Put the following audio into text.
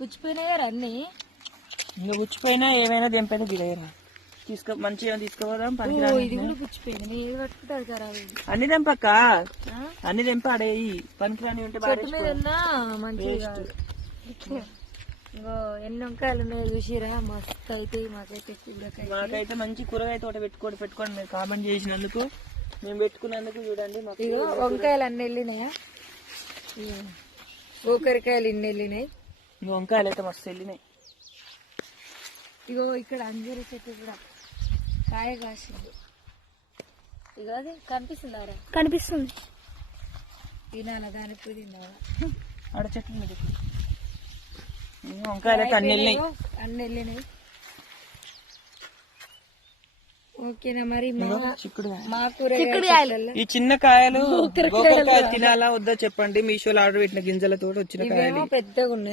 పుచ్చిపోయినాయా అన్ని? ఇంకా పుచ్చిపోయినా ఏమైనా దేనిపైన దిగయ్యరా తీసుకో మంచిగా తీసుకోవదాం. ఇది కూడా పుచ్చిపోయింది. నేను ఏది పట్టుకుంటే అది ఖరాబ్ అయింది. అన్ని తెంపక్క, అన్ని తెంప ఆడేయి. పనికిరాని ఉంటే చెట్టు మీద ఉన్నా మంచిగా. ఇంకో ఎన్ని వంకాయలు ఉన్నాయో చూసిరా, మస్తు అయితే మాకైతే. మాకైతే మంచి కూరగాయ తోట పెట్టుకోండి మీరు కామెంట్ చేసినందుకు, మేము పెట్టుకున్నందుకు. చూడండి మాకు ఇగో వంకాయలు అన్ని వెళ్ళినాయా, ఊకరికాయలు ఇన్ని వెళ్ళినాయి. వంకాయలు అయితే మస్తు వెళ్ళినాయి. ఇగో ఇక్కడ అంజూరు చెట్టు కూడా కాయ కాసింది. ఇగో అది కనిపిస్తుందా? కనిపిస్తుంది. తినాలా దానికి తినాలా? ఆడ చెట్లు మీద వంకాయలు అయితే అన్ని వెళ్ళినాయి. అన్ని వెళ్ళినాయి. ఓకేనా మరి మా కూరగాయలు ఈ చిన్న కాయలు గోకరకాయ తినాలా వద్దా చెప్పండి. మీషోలో ఆర్డర్ పెట్టిన గింజలతో వచ్చిన కాయలు పెద్దగా ఉన్నాయి.